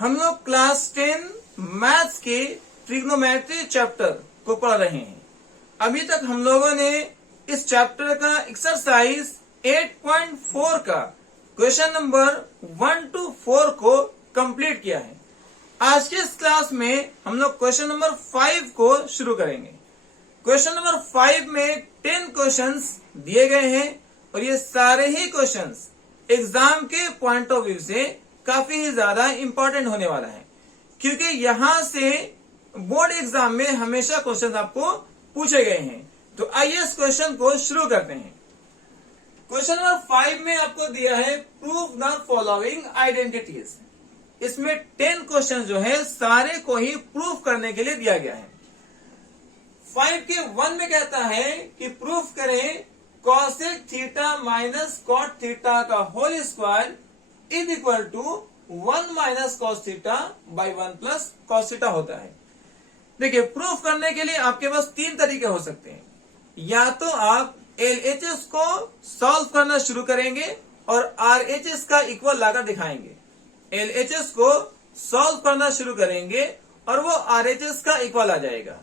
हम लोग class 10 maths के ट्रिग्नोमेट्री चैप्टर को पढ़ रहे हैं। अभी तक हम लोगों ने इस चैप्टर का एक्सरसाइज 8.4 का क्वेश्चन नंबर 1 to 4 को कंप्लीट किया है। आज के इस क्लास में हम लोग क्वेश्चन नंबर 5 को शुरू करेंगे। क्वेश्चन नंबर 5 में 10 क्वेश्चंस दिए गए हैं और ये सारे ही क्वेश्चंस एग्जाम के पॉइंट ऑफ व्यू से काफी ही ज्यादा इंपॉर्टेंट होने वाला है, क्योंकि यहां से बोर्ड एग्जाम में हमेशा क्वेश्चन आपको पूछे गए हैं। तो आइए इस क्वेश्चन को शुरू करते हैं। क्वेश्चन नंबर 5 में आपको दिया है प्रूव द फॉलोइंग आइडेंटिटीज। इसमें 10 क्वेश्चन जो है सारे को ही प्रूफ करने के लिए दिया गया है। 5 के 1 में कहता है कि प्रूफ करें cosec theta minus cot theta का whole square is equal to 1 minus cos theta by 1 plus cos theta होता है। देखिए, प्रूफ करने के लिए आपके पास 3 तरीके हो सकते हैं। या तो आप LHS को सॉल्व करना शुरू करेंगे और RHS का इक्वल लाकर दिखाएंगे। LHS को सॉल्व करना शुरू करेंगे और वो RHS का इक्वल आ जाएगा।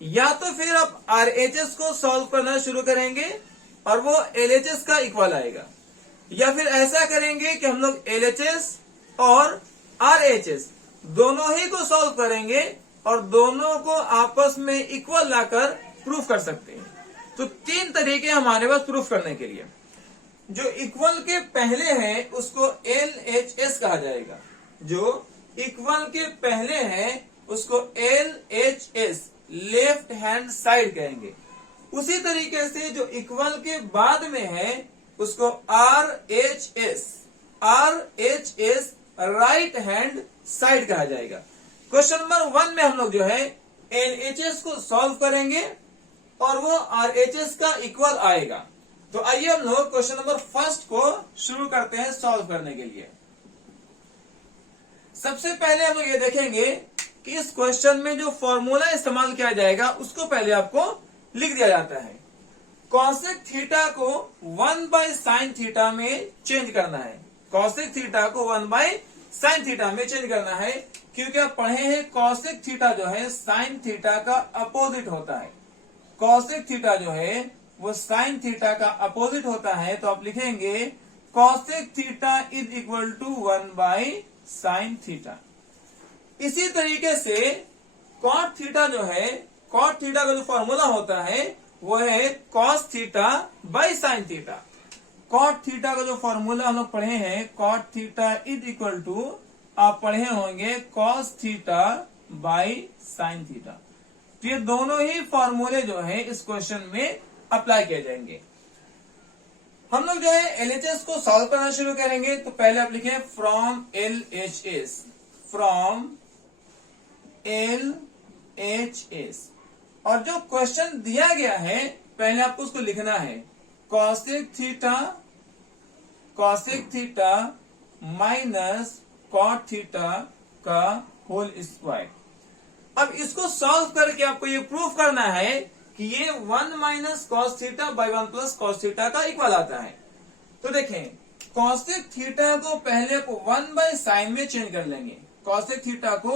या तो फिर आप RHS को सॉल्व करना शुरू करेंगे और वो LHS का इक्वल आएगा। या फिर ऐसा करेंगे कि हम लोग LHS और RHS दोनों ही को सॉल्व करेंगे और दोनों को आपस में इक्वल लाकर प्रूफ कर सकते हैं। तो 3 तरीके हमारे पास प्रूफ करने के लिए। जो इक्वल के पहले है उसको LHS कहा जाएगा। जो इक्वल के पहले है उसको LHS लेफ्ट हैंड साइड कहेंगे। उसी तरीके से जो इक्वल के बाद में है उसको RHS राइट हैंड साइड कहा जाएगा। क्वेश्चन नंबर 1 में हम लोग जो है LHS को सॉल्व करेंगे और वो RHS का इक्वल आएगा। तो आइए हम लोग क्वेश्चन नंबर 1 को शुरू करते हैं सॉल्व करने के लिए। सबसे पहले हम लोग ये देखेंगे कि इस क्वेश्चन में जो फॉर्मूला इस्तेमाल किया जाएगा उसको पहले आपको लिख दिया जाता है। कॉसेक थीटा को 1 बाय साइन थीटा में चेंज करना है। कॉसेक थीटा को 1 बाय साइन थीटा में चेंज करना है, क्योंकि आप पढ़े हैं कॉसेक थीटा जो है साइन थीटा का अपोजिट होता है। कॉसेक थीटा जो है वो साइन थीटा का अपोजिट होता है। तो आप लिखेंगे cosec theta is equal to 1 by sine theta. इसी तरीके से कॉट थीटा जो है, कॉट थीटा का जो फॉर्मूला होता है वो है cos theta by sine theta. Cot theta का जो फॉर्मूला हम लोग पढ़े हैं cot theta is equal to, आप पढ़े होंगे cos theta by sine theta. तो ये दोनों ही फॉर्मूले जो है इस क्वेश्चन में अप्लाई किए जाएंगे। हम लोग जो है LHS को सॉल्व करना शुरू करेंगे। तो पहले आप लिखें फ्रॉम LHS, फ्रॉम LHS। और जो क्वेश्चन दिया गया है पहले आपको उसको लिखना है cosec theta minus cot theta का होल स्क्वायर। अब इसको सॉल्व करके आपको ये प्रूफ करना है कि ये 1 minus cos theta by 1 plus cos theta का इक्वल आता है। तो देखें, कॉसेक थीटा को पहले को 1 बाय साइन में चेंज कर लेंगे। कॉसेक थीटा को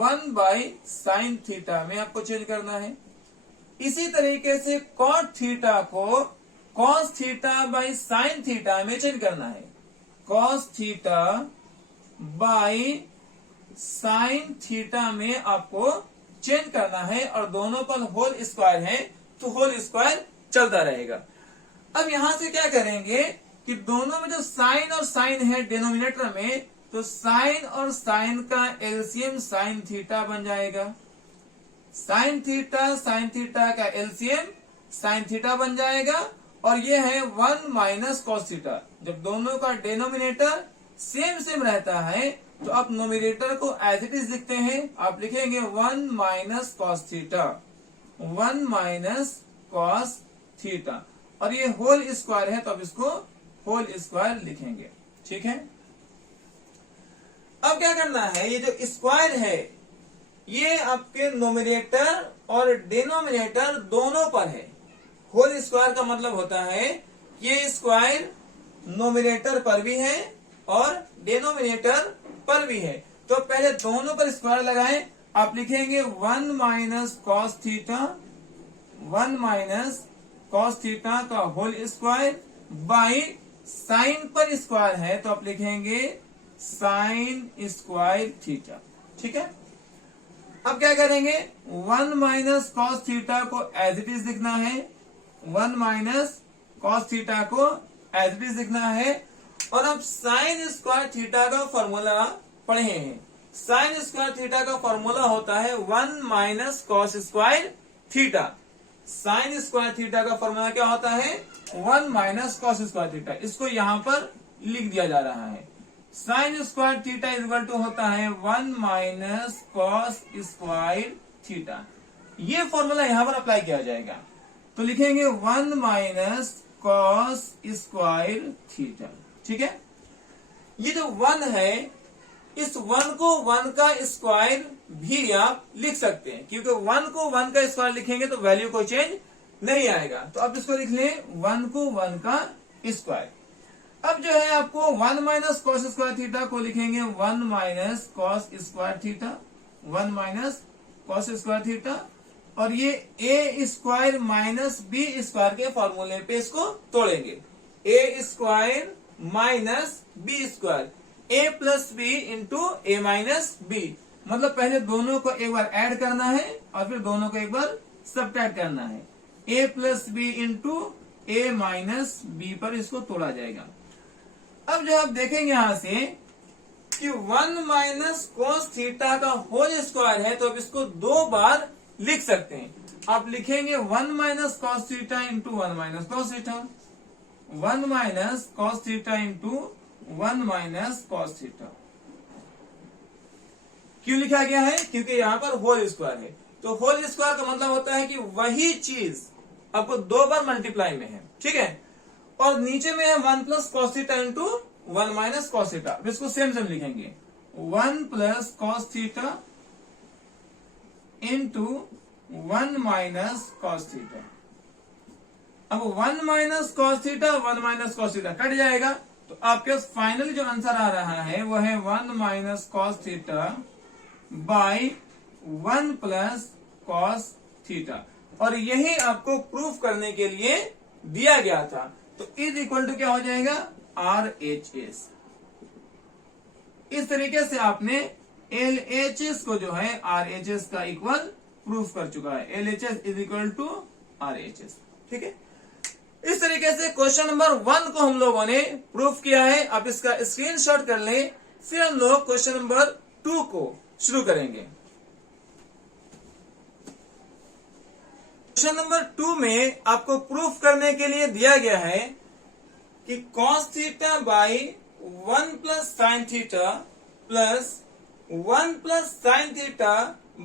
1 बाय साइन थीटा में आपको चेंज करना है। इसी तरीके से कॉट थीटा को cos theta by sine theta में चेंज करना है। Cos theta by sine theta में आपको चेंज करना है और दोनों पर होल स्क्वायर है तो होल स्क्वायर चलता रहेगा। अब यहां से क्या करेंगे कि दोनों में जो साइन और साइन है डिनोमिनेटर में, तो साइन और साइन का एलसीएम साइन थीटा बन जाएगा। साइन थीटा का एलसीएम साइन थीटा बन जाएगा। और ये है 1 माइनस कॉस थीटा। जब दोनों का डिनोमिनेटर सेम रहता है तो आप नोमिनेटर को एज इट इज लिखते हैं। आप लिखेंगे 1 minus cos theta, 1 minus cos theta. और ये होल स्क्वायर है तो आप इसको होल स्क्वायर लिखेंगे। ठीक है, अब क्या करना है, ये जो स्क्वायर है ये आपके नोमिनेटर और डिनोमिनेटर दोनों पर है। होल स्क्वायर का मतलब होता है ये स्क्वायर नोमिनेटर पर भी है और डिनोमिनेटर पर भी है। तो पहले दोनों पर स्क्वायर लगाएं। आप लिखेंगे 1 minus cos theta, 1 minus cos theta का होल स्क्वायर बाई साइन पर स्क्वायर है तो आप लिखेंगे साइन स्क्वायर थीटा। ठीक है, अब क्या करेंगे, 1 माइनस कॉस थीटा को एज इट इज लिखना है, 1 माइनस कॉस थीटा को एज इट इज लिखना है। और अब साइन स्क्वायर थीटा का फॉर्मूला पढ़े हैं। साइन स्क्वायर थीटा का फॉर्मूला होता है 1 minus cos square theta. Sign square theta का फॉर्मूला क्या होता है, 1 माइनस कॉस स्क्वायर थीटा। इसको यहां पर लिख दिया जा रहा है। Sine square theta is equal to होता है 1 माइनस कॉस स्क्वायर थीटा। ये फॉर्मूला यहां पर अप्लाई किया जाएगा तो लिखेंगे 1 माइनस कॉस स्क्वायर थीटा। ठीक है, ये जो 1 है, इस 1 को 1 का स्क्वायर भी आप लिख सकते हैं, क्योंकि 1 को 1 का स्क्वायर लिखेंगे तो वैल्यू को चेंज नहीं आएगा। तो अब इसको लिख लें 1 को 1 का स्क्वायर। अब जो है आपको 1 माइनस कॉस स्क्वायर थीटा को लिखेंगे 1 minus cos square theta, 1 minus cos square theta. और ये ए स्क्वायर माइनस बी स्क्वायर के फॉर्मूले पे इसको तोड़ेंगे। ए स्क्वायर माइनस बी स्क्वायर, ए प्लस बी इंटू ए माइनस बी। मतलब पहले दोनों को एक बार ऐड करना है और फिर दोनों को एक बार सबट्रैक्ट करना है। ए प्लस बी इंटू ए माइनस बी पर इसको तोड़ा जाएगा। अब जो आप देखेंगे यहां से कि 1 माइनस कॉस थीटा का होल स्क्वायर है तो अब इसको 2 बार लिख सकते हैं। आप लिखेंगे 1 minus cos theta into 1 minus cos theta, 1 minus cos theta into 1 minus cos theta. क्यों लिखा गया है, क्योंकि यहां पर होल स्क्वायर है। तो होल स्क्वायर का मतलब होता है कि वही चीज आपको 2 बार मल्टीप्लाई में है। ठीक है, और नीचे में है 1 plus cos theta into 1 minus cos theta. अब इसको सेम सेम लिखेंगे 1 plus cos theta into 1 minus cos theta. अब 1 minus cos theta 1 minus cos theta cut जाएगा तो आपके पास फाइनली जो आंसर आ रहा है वो है 1 minus cos theta by 1 plus cos theta. और यही आपको प्रूफ करने के लिए दिया गया था। तो इज इक्वल टू क्या हो जाएगा, RHS। इस तरीके से आपने LHS को जो है RHS का इक्वल प्रूफ कर चुका है। LHS is equal to RHS। ठीक है, इस तरीके से क्वेश्चन नंबर 1 को हम लोगों ने प्रूफ किया है। आप इसका स्क्रीनशॉट कर लें, फिर हम लोग क्वेश्चन नंबर 2 को शुरू करेंगे। क्वेश्चन नंबर 2 में आपको प्रूफ करने के लिए दिया गया है कि cos theta by 1 plus sine theta plus 1 plus sign theta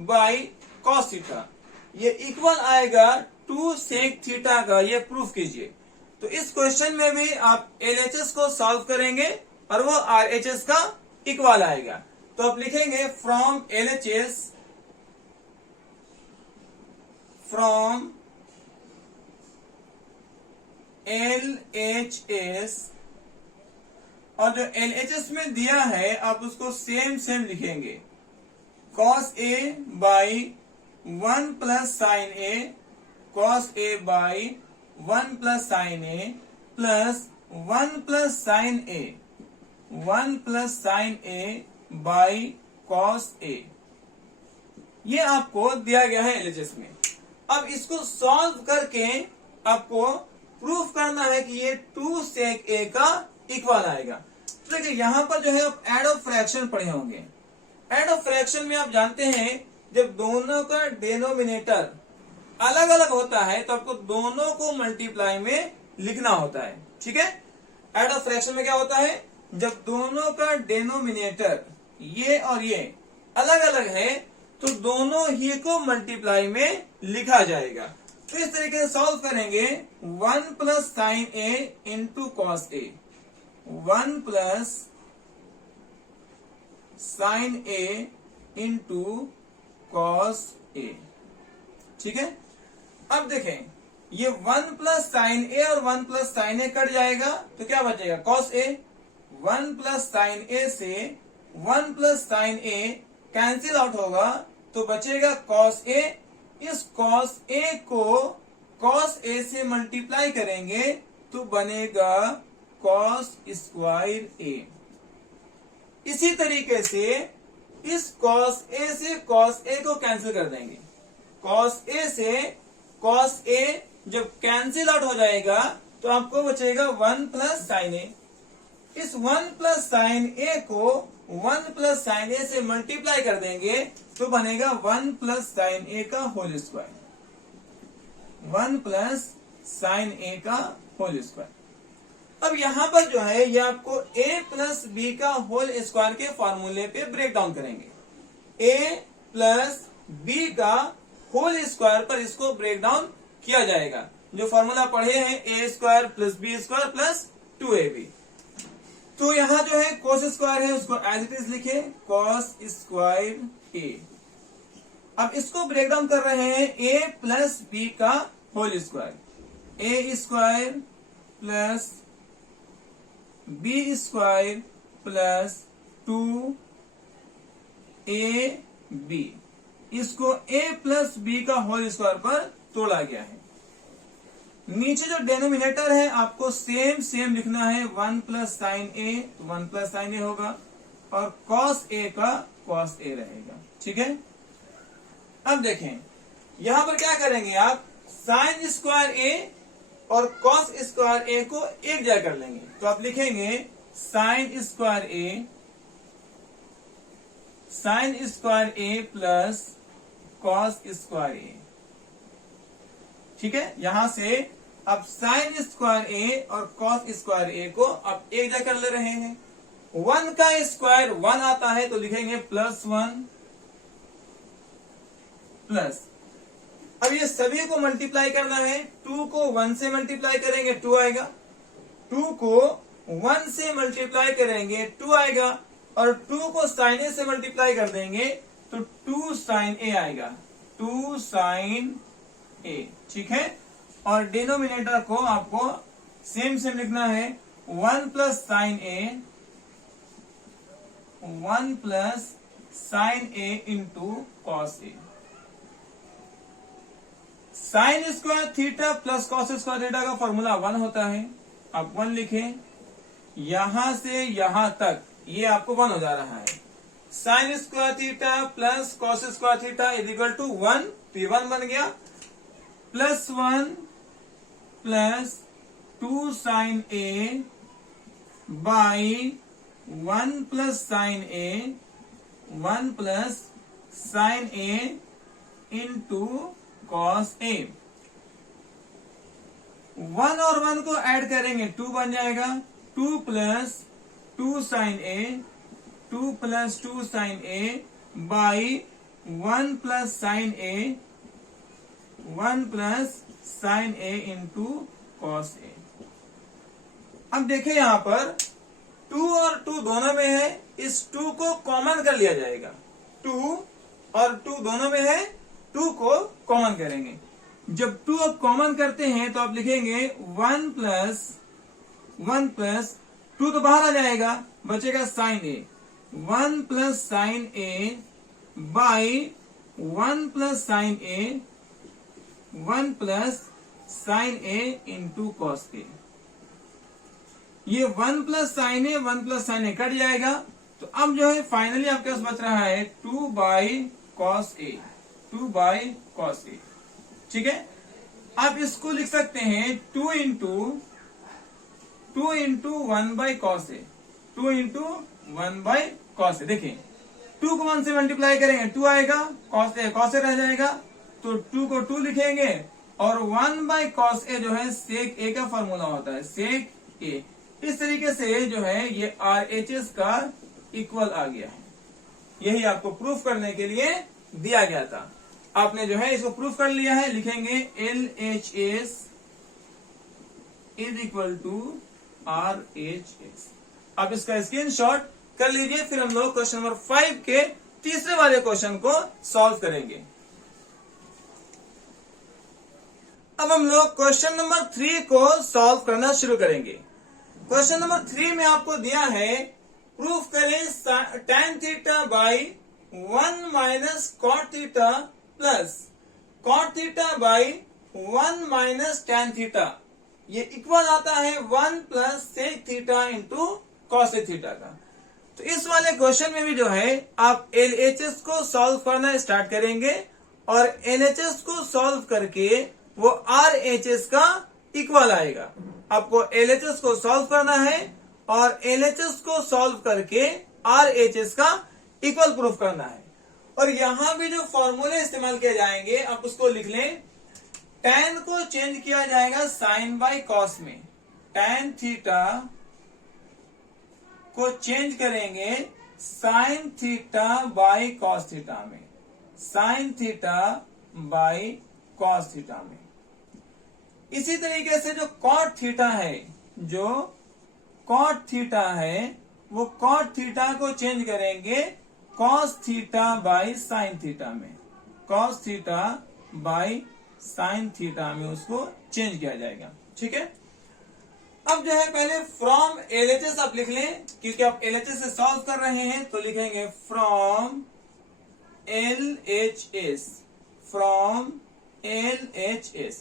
by cos theta ये इक्वल आएगा 2 सेक थीटा का। ये प्रूफ कीजिए। तो इस क्वेश्चन में भी आप LHS को सॉल्व करेंगे और वो RHS का इक्वल आएगा। तो आप लिखेंगे फ्रॉम LHS, फ्रॉम LHS, और जो LHS में दिया है आप उसको सेम सेम लिखेंगे। cos A by 1 plus sign A, cos A by 1 plus sign A plus 1 plus sign A, 1 plus sign A by cos A। ये आपको दिया गया है LHS में। अब इसको सॉल्व करके आपको प्रूफ करना है कि ये 2 सेक A का इक्वल आएगा। तो देखिए यहां पर जो है आप एड ऑफ फ्रैक्शन पढ़े होंगे। एड ऑफ फ्रैक्शन में आप जानते हैं जब दोनों का डिनोमिनेटर अलग अलग होता है तो आपको दोनों को मल्टीप्लाई में लिखना होता है। ठीक है, एड ऑफ फ्रैक्शन में क्या होता है, जब दोनों का डिनोमिनेटर ये और ये अलग अलग है तो दोनों ही को मल्टीप्लाई में लिखा जाएगा। तो इस तरीके से सॉल्व करेंगे 1 plus sign A into cos A, 1 plus sign A into cos A। ठीक है, अब देखें ये 1 प्लस साइन A और 1 प्लस साइन A कट जाएगा तो क्या बचेगा, cos A। 1 plus sign A से 1 प्लस साइन ए कैंसिल आउट होगा तो बचेगा कॉस ए। इस कॉस ए को कॉस ए से मल्टीप्लाई करेंगे तो बनेगा कॉस स्क्वायर ए। इसी तरीके से इस कॉस ए से कॉस ए को कैंसिल कर देंगे। कॉस ए से कॉस ए जब कैंसिल आउट हो जाएगा तो आपको बचेगा 1 प्लस साइन ए। इस 1 प्लस साइन ए को 1 प्लस साइन ए से मल्टीप्लाई कर देंगे तो बनेगा 1 प्लस साइन ए का होल स्क्वायर। 1 प्लस साइन ए का होल स्क्वायर। अब यहां पर जो है ये आपको a प्लस बी का होल स्क्वायर के फॉर्मूले पे ब्रेक डाउन करेंगे। a प्लस बी का होल स्क्वायर पर इसको ब्रेक डाउन किया जाएगा। जो फॉर्मूला पढ़े हैं a square plus B square plus 2ab। तो यहाँ जो है कॉस स्क्वायर है उसको एज इट इज लिखे कॉस स्क्वायर a। अब इसको ब्रेक डाउन कर रहे हैं a प्लस बी का whole square. a square plus B square plus 2ab। इसको a प्लस बी का होल स्क्वायर पर तोड़ा गया है। नीचे जो डेनोमिनेटर है आपको सेम लिखना है। 1 प्लस साइन ए तो 1 प्लस साइन ए होगा और कॉस ए का कॉस ए रहेगा। ठीक है। अब देखें यहां पर क्या करेंगे आप साइन स्क्वायर ए और कॉस स्क्वायर ए को एक जगह कर लेंगे। तो आप लिखेंगे साइन स्क्वायर ए प्लस कॉस स्क्वायर ए। ठीक है। यहां से अब साइन स्क्वायर ए और कॉस स्क्वायर ए को आप एक जगह कर ले रहे हैं। 1 का स्क्वायर 1 आता है तो लिखेंगे प्लस 1 प्लस। अब ये सभी को मल्टीप्लाई करना है। 2 को 1 से मल्टीप्लाई करेंगे 2 आएगा। 2 को 1 से मल्टीप्लाई करेंगे 2 आएगा और 2 को साइन ए से मल्टीप्लाई कर देंगे तो 2 साइन ए आएगा। 2 साइन ए। ठीक है। और डिनोमिनेटर को आपको सेम लिखना है 1 plus sine A 1 plus sine A into cos A. Sine square theta plus cos square theta का फॉर्मूला 1 होता है। आप 1 लिखें। यहां से यहां तक ये आपको 1 हो जा रहा है। Sine square theta plus cos square theta is equal to 1। तो ये 1 बन गया। Plus 1 plus 2 sine A by 1 plus sine A 1 plus sine A into cos A. 1 और 1 को ऐड करेंगे 2 बन जाएगा। 2 plus 2 sine A 2 plus 2 sine A by 1 plus sine A 1 plus sine A into cos A. अब देखिए यहां पर 2 और 2 दोनों में है। इस 2 को कॉमन कर लिया जाएगा। 2 और 2 दोनों में है। 2 को कॉमन करेंगे। जब 2 आप कॉमन करते हैं तो आप लिखेंगे 1 प्लस 2 तो बाहर आ जाएगा बचेगा sine A. 1 plus sine A by 1 plus sine A 1 plus sine A into cos A. ये 1 plus sine A 1 plus sine A cut जाएगा। तो अब जो है फाइनली आपके पास बच रहा है 2 by cos A. 2 by cos A. ठीक है। आप इसको लिख सकते हैं 2 into 1 by cos A. 2 into 1 by cos A. देखिए 2 को 1 से मल्टीप्लाई करेंगे 2 आएगा। कॉस ए रह जाएगा तो 2 को 2 लिखेंगे और 1 बाई कॉस ए जो है सेक ए का फॉर्मूला होता है। सेक ए। इस तरीके से जो है ये RHS का इक्वल आ गया है। यही आपको प्रूफ करने के लिए दिया गया था। आपने जो है इसको प्रूफ कर लिया है। लिखेंगे LHS is equal to RHS। आप इसका स्क्रीनशॉट कर लीजिए। फिर हम लोग क्वेश्चन नंबर 5 के तीसरे वाले क्वेश्चन को सॉल्व करेंगे। अब हम लोग क्वेश्चन नंबर 3 को सॉल्व करना शुरू करेंगे। क्वेश्चन नंबर 3 में आपको दिया है प्रूफ करें tan theta by 1 minus cot theta plus cot theta by 1 minus tan theta, ये इक्वल आता है 1 plus sec theta into cos theta का। तो इस वाले क्वेश्चन में भी जो है आप LHS को सॉल्व करना स्टार्ट करेंगे और LHS को सॉल्व करके वो RHS का इक्वल आएगा। आपको LHS को सॉल्व करना है और LHS को सॉल्व करके RHS का इक्वल प्रूफ करना है। और यहां भी जो फॉर्मूले इस्तेमाल किए जाएंगे आप उसको लिख लें। tan को चेंज किया जाएगा sin बाई कॉस में, tan थीटा को चेंज करेंगे sin theta by cos theta में, sin theta by cos theta में। इसी तरीके से जो कॉट थीटा है, जो कॉट थीटा है वो कॉट थीटा को चेंज करेंगे cos theta by sine theta में, cos theta by sine theta में उसको चेंज किया जाएगा। ठीक है, अब जो है पहले फ्रॉम LHS आप लिख लें, क्योंकि आप LHS से सॉल्व कर रहे हैं तो लिखेंगे फ्रॉम LHS, फ्रॉम LHS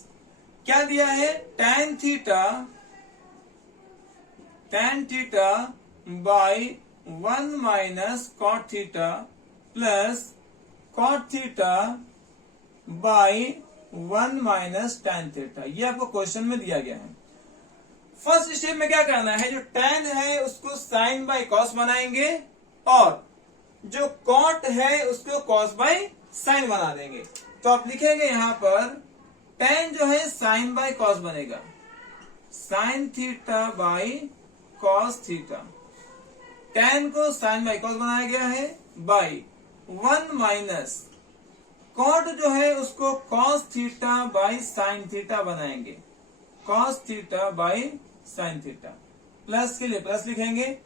क्या दिया है tan theta by 1 minus cot theta plus cot theta by 1 minus tan theta, ये आपको क्वेश्चन में दिया गया है। फर्स्ट स्टेप में क्या करना है, जो tan है उसको sin बाई कॉस बनाएंगे और जो कॉट है उसको cos बाई sin बना देंगे। तो आप लिखेंगे यहां पर tan जो है sin बाई कॉस बनेगा, sin theta by cos theta, tan को sin बाई कॉस बनाया गया है बाई 1 माइनस कॉट जो है उसको cos theta by sin theta बनाएंगे, cos theta by sin theta, plus के लिए प्लस लिखेंगे।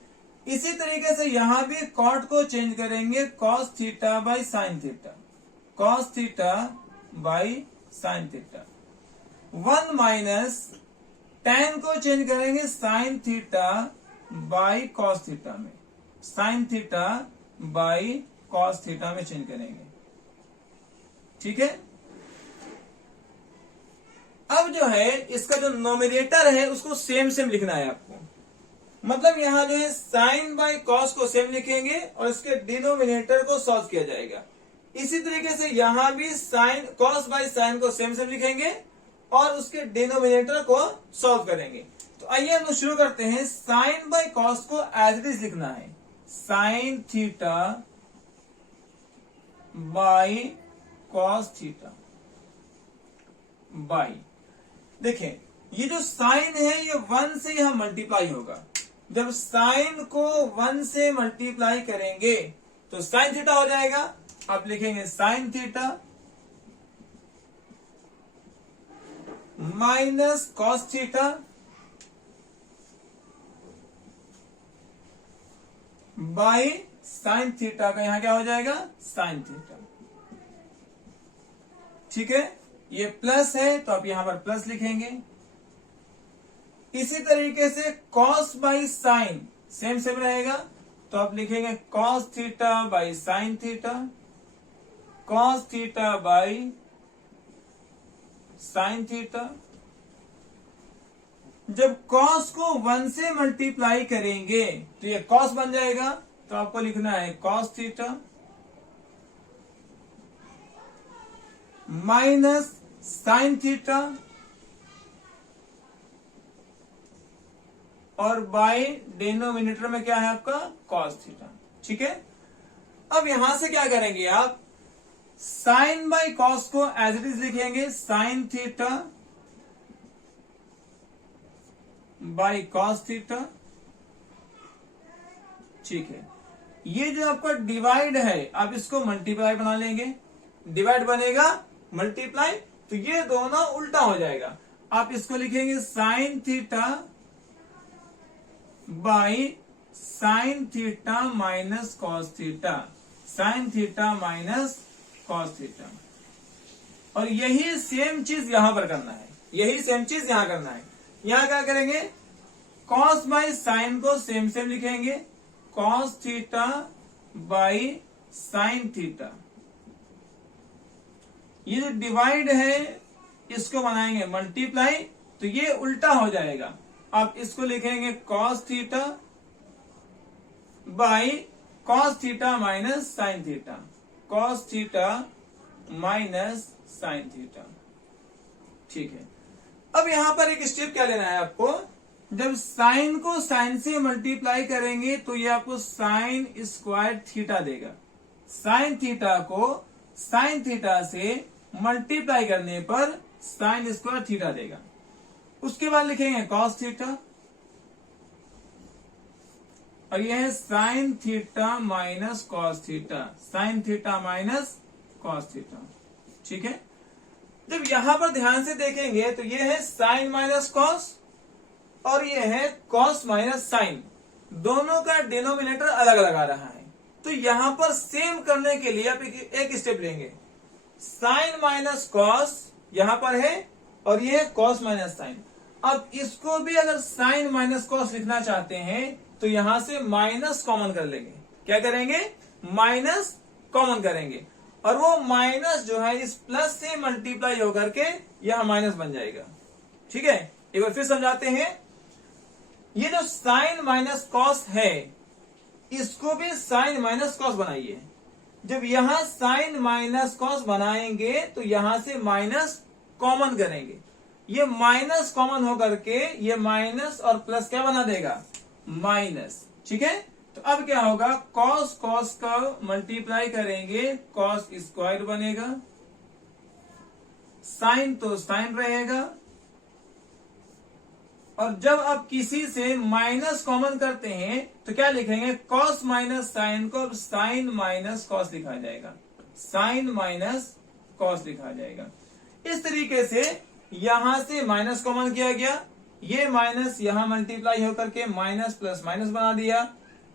इसी तरीके से यहां भी कॉट को चेंज करेंगे cos theta by sin theta, cos theta by sine theta, 1 minus tan को चेंज करेंगे sine theta by cos theta में, sine theta by cos theta में चेंज करेंगे। ठीक है, अब जो है इसका जो नोमिनेटर है उसको सेम सेम लिखना है आपको, मतलब यहां जो है साइन बाई कॉस को सेम लिखेंगे और इसके डिनोमिनेटर को सॉल्व किया जाएगा। इसी तरीके से यहां भी साइन कॉस बाई साइन को सेम सेम लिखेंगे और उसके डिनोमिनेटर को सॉल्व करेंगे। तो आइए हम लोग शुरू करते हैं। साइन बाई कॉस को एज इट इज लिखना है, sign theta by cos theta by, देखें ये जो साइन है ये 1 से यहां मल्टीप्लाई होगा। जब साइन को 1 से मल्टीप्लाई करेंगे तो साइन थीटा हो जाएगा। आप लिखेंगे sign theta minus cos theta by sine theta का यहां क्या हो जाएगा साइन थीटा। ठीक है, ये प्लस है तो आप यहां पर प्लस लिखेंगे। इसी तरीके से cos by sine same same रहेगा तो आप लिखेंगे cos theta by sine theta, cos theta by sine theta. जब कॉस को 1 से मल्टीप्लाई करेंगे तो ये कॉस बन जाएगा, तो आपको लिखना है cos theta minus sine theta और बाई डिनोमिनेटर में क्या है आपका कॉस थीटा। ठीक है, अब यहां से क्या करेंगे आप, साइन बाई कॉस को एज इट इज लिखेंगे sign theta by cos theta. ठीक है, ये जो आपका डिवाइड है आप इसको मल्टीप्लाई बना लेंगे, डिवाइड बनेगा मल्टीप्लाई, तो ये दोनों उल्टा हो जाएगा। आप इसको लिखेंगे sign theta by sine theta minus cos theta, sign theta minus cos theta. और यही सेम चीज यहां पर करना है, यही सेम चीज यहां करना है। यहां क्या करेंगे, कॉस बाई साइन को सेम सेम लिखेंगे cos theta by sine theta. ये जो डिवाइड है इसको बनाएंगे मल्टीप्लाई, तो ये उल्टा हो जाएगा। आप इसको लिखेंगे cos theta by cos theta minus sine theta, cos theta minus sine theta. ठीक है, अब यहां पर एक स्टेप क्या लेना है आपको, जब साइन को साइन से मल्टीप्लाई करेंगे तो ये आपको साइन स्क्वायर थीटा देगा। साइन थीटा को साइन थीटा से मल्टीप्लाई करने पर साइन स्क्वायर थीटा देगा। उसके बाद लिखेंगे कॉस थीटा, और यह है sign theta minus cos theta, sign theta minus cos theta. ठीक है, जब यहां पर ध्यान से देखेंगे तो यह है साइन माइनस कॉस और यह है कॉस माइनस साइन, दोनों का डिनोमिनेटर अलग अलग आ रहा है। तो यहां पर सेम करने के लिए आप एक स्टेप लेंगे, साइन माइनस कॉस यहां पर है और यह है कॉस माइनस साइन। अब इसको भी अगर साइन माइनस कॉस लिखना चाहते हैं तो यहां से माइनस कॉमन कर लेंगे। क्या करेंगे, माइनस कॉमन करेंगे, और वो माइनस जो है इस प्लस से मल्टीप्लाई होकर के यह माइनस बन जाएगा। ठीक है, एक बार फिर समझाते हैं। ये जो साइन माइनस कॉस है इसको भी साइन माइनस कॉस बनाइए। जब यहां साइन माइनस कॉस बनाएंगे तो यहां से माइनस कॉमन करेंगे, ये माइनस कॉमन होकर के ये माइनस और प्लस क्या बना देगा, माइनस। ठीक है, तो अब क्या होगा, कॉस कॉस का मल्टीप्लाई करेंगे कॉस स्क्वायर बनेगा, साइन तो साइन रहेगा, और जब आप किसी से माइनस कॉमन करते हैं तो क्या लिखेंगे, कॉस माइनस साइन को साइन माइनस कॉस लिखा जाएगा, साइन माइनस कॉस लिखा जाएगा। इस तरीके से यहां से माइनस कॉमन किया गया, ये माइनस यहां मल्टीप्लाई होकर के माइनस प्लस माइनस बना दिया,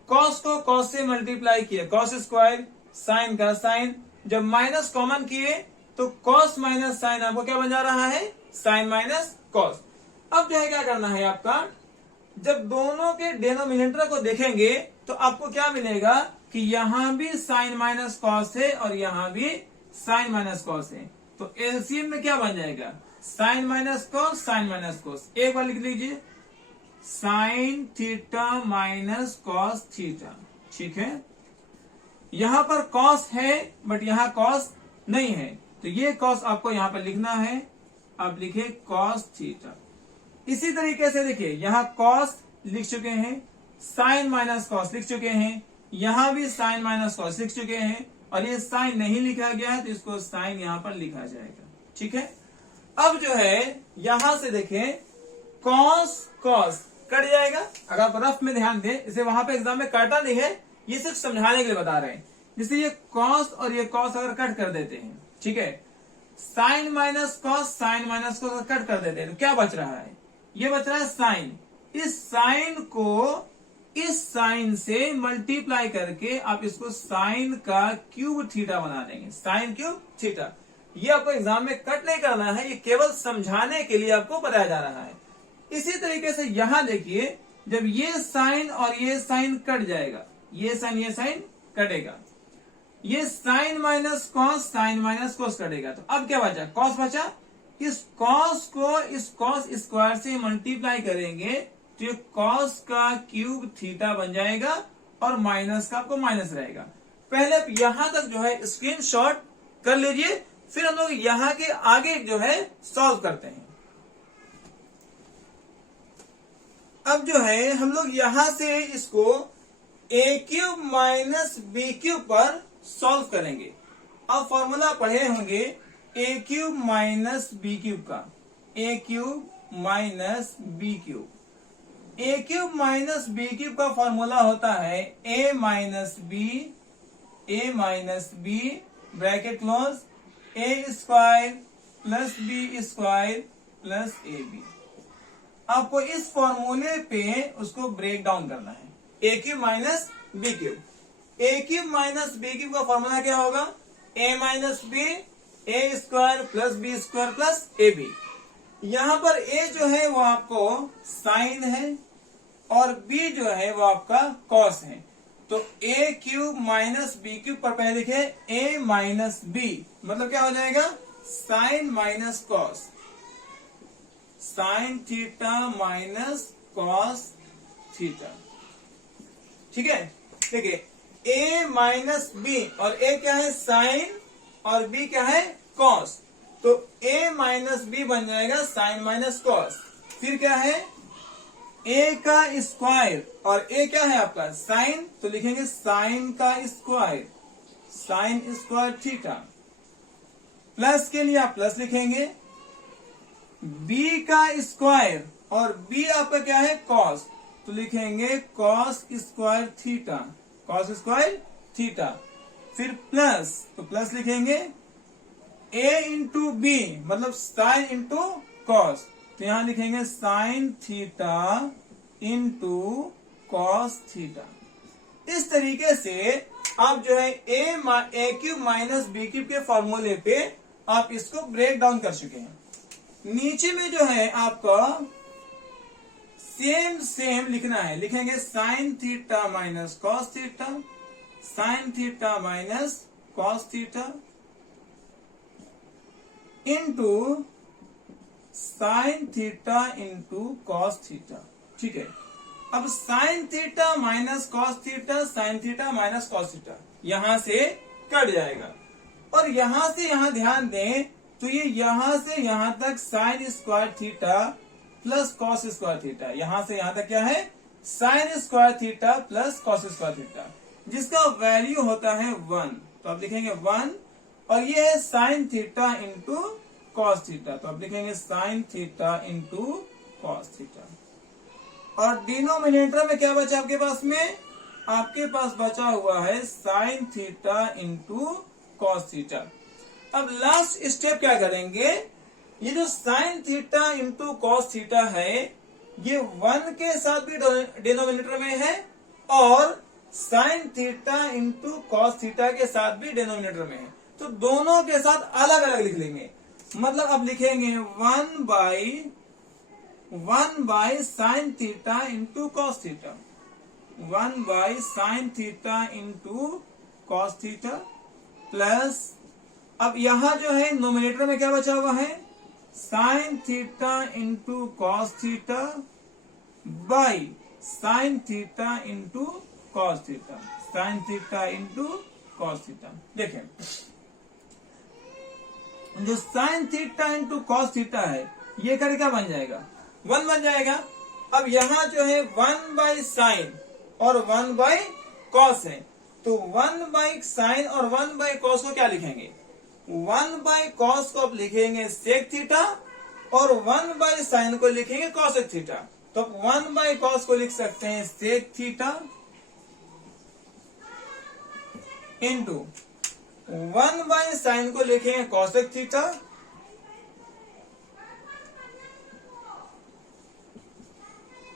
कॉस को कॉस से मल्टीप्लाई किया कॉस स्क्वायर, साइन का साइन, जब माइनस कॉमन किए तो कॉस माइनस साइन आपको क्या बन जा रहा है, साइन माइनस कॉस। अब जो है क्या करना है आपका, जब दोनों के डिनोमिनेटर को देखेंगे तो आपको क्या मिलेगा कि यहां भी साइन माइनस कॉस है और यहां भी साइन माइनस कॉस है, तो एलसीएम में क्या बन जाएगा, sine minus cos sine minus cos. एक बार लिख लीजिए, sine theta minus cos theta. ठीक है, यहां पर कॉस है बट यहां कॉस नहीं है, तो ये कॉस आपको यहां पर लिखना है, आप लिखे कॉस थीटा। इसी तरीके से देखिए यहां कॉस लिख चुके हैं, साइन माइनस कॉस लिख चुके हैं, यहां भी साइन माइनस कॉस लिख चुके हैं, और ये साइन नहीं लिखा गया है तो इसको साइन यहां पर लिखा जाएगा। ठीक है, अब जो है यहां से देखें कॉस कॉस कट जाएगा। अगर आप रफ में ध्यान दें, इसे वहां पे एग्जाम में काटा नहीं है, ये सिर्फ समझाने के लिए बता रहे हैं। जैसे ये कॉस और ये कॉस अगर कट कर देते हैं, ठीक है, sine minus cos sine minus cos cut कर देते हैं तो क्या बच रहा है, ये बच रहा है साइन। इस साइन को इस साइन से मल्टीप्लाई करके आप इसको साइन का क्यूब थीटा बना देंगे, साइन क्यूब थीटा। ये आपको एग्जाम में कट नहीं करना है, ये केवल समझाने के लिए आपको बताया जा रहा है। इसी तरीके से यहां देखिए, जब ये साइन और ये साइन कट जाएगा, ये साइन कटेगा, ये sine minus cos sine minus cos कटेगा, तो अब क्या बचा, कॉस बचा। इस कॉस को इस कॉस स्क्वायर से मल्टीप्लाई करेंगे तो ये कॉस का क्यूब थीटा बन जाएगा और माइनस का आपको माइनस रहेगा। पहले आप यहां तक जो है स्क्रीनशॉट कर लीजिए, फिर हम लोग यहां के आगे जो है सॉल्व करते हैं। अब जो है हम लोग यहां से इसको A cube minus B cube पर सॉल्व करेंगे। अब फॉर्मूला पढ़े होंगे A cube minus B cube का, A cube minus B cube. A cube minus B cube का फॉर्मूला होता है A minus B bracket close A square plus B square plus A B. आपको इस फॉर्मूले पे उसको ब्रेक डाउन करना है, A cube minus B cube. A cube minus B cube का फॉर्मूला क्या होगा, A minus B A square plus B square plus A B. यहां पर ए जो है वो आपको साइन है और बी जो है वो आपका कॉस है। तो ए क्यूब माइनस बी क्यूब पर पहले लिखे ए माइनस बी, मतलब क्या हो जाएगा sine minus cos, sine theta minus cos theta. ठीक है, देखिए ए माइनस बी, और ए क्या है साइन और बी क्या है कॉस, तो ए माइनस बी बन जाएगा साइन माइनस कॉस। फिर क्या है ए का स्क्वायर, और ए क्या है आपका साइन, तो लिखेंगे साइन का square, sign square theta. Plus के लिए आप प्लस लिखेंगे, बी का स्क्वायर, और बी आपका क्या है कॉस, तो लिखेंगे cos square theta, cos square theta. फिर प्लस, तो प्लस लिखेंगे ए इंटू बी, मतलब साइन इंटू कॉस, तो यहां लिखेंगे sine theta into cos theta. इस तरीके से आप जो है A cube minus B cube के फॉर्मूले पे आप इसको ब्रेक डाउन कर चुके हैं। नीचे में जो है आपका सेम लिखना है, लिखेंगे sign theta minus cos theta, sign theta minus cos theta into sine theta into cos theta. ठीक है, अब sign theta minus cos theta, sign theta minus cos theta यहां से कट जाएगा, और यहां से यहां ध्यान दें तो ये यहां से यहां तक sign square theta plus cos square theta, यहां से यहां तक क्या है sine square theta plus cos square theta, जिसका वैल्यू होता है 1, तो आप लिखेंगे 1, और ये है sine theta into cos theta, तो आप लिखेंगे sine theta into cos theta. और डिनोमिनेटर में क्या बचा आपके पास में, आपके पास बचा हुआ है sine theta into cos theta. अब लास्ट स्टेप क्या करेंगे, ये जो sine theta into cos theta है ये 1 के साथ भी डिनोमिनेटर में है, और sine theta into cos theta के साथ भी डिनोमिनेटर में है, तो दोनों के साथ अलग अलग लिख लेंगे। मतलब अब लिखेंगे 1 by sine theta into cos theta, 1 by sine theta into cos theta, plus अब यहां जो है नोमिनेटर में क्या बचा हुआ है sine theta into cos theta by sine theta into cos theta, sine theta into cos theta. देखें जो sine theta into cos theta है ये करके क्या बन जाएगा 1 बन जाएगा। अब यहां जो है 1 बाई साइन और 1 बाई कॉस है, तो 1 बाई साइन और 1 बाई कॉस को क्या लिखेंगे, 1 बाई कॉस को आप लिखेंगे सेक थीटा, और 1 बाई साइन को लिखेंगे कॉसेक थीटा, तो 1 बाई कॉस को लिख सकते हैं sec theta into 1 by sine को लिखेंगे कॉसेक थीटा,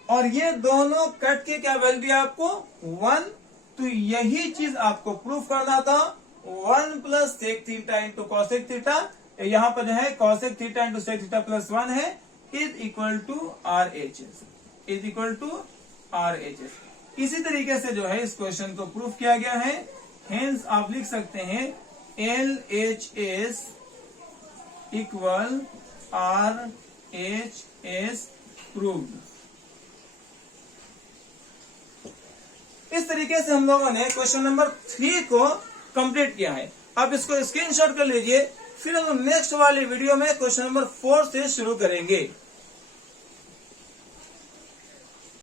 और ये दोनों कट के क्या वैल्यू है आपको 1, तो यही चीज आपको प्रूफ करना था। 1 plus sec theta into cosec theta, यहां पर जो है cosec theta into sec theta plus 1 है, is equal to RHS, is equal to RHS। इसी तरीके से जो है इस क्वेश्चन को प्रूफ किया गया है। हेंस आप लिख सकते हैं LHS इक्वल RHS प्रूव्ड। इस तरीके से हम लोगों ने क्वेश्चन नंबर 3 को कंप्लीट किया है। आप इसको स्क्रीनशॉट कर लीजिए, फिर हम नेक्स्ट वाली वीडियो में क्वेश्चन नंबर 4 से शुरू करेंगे।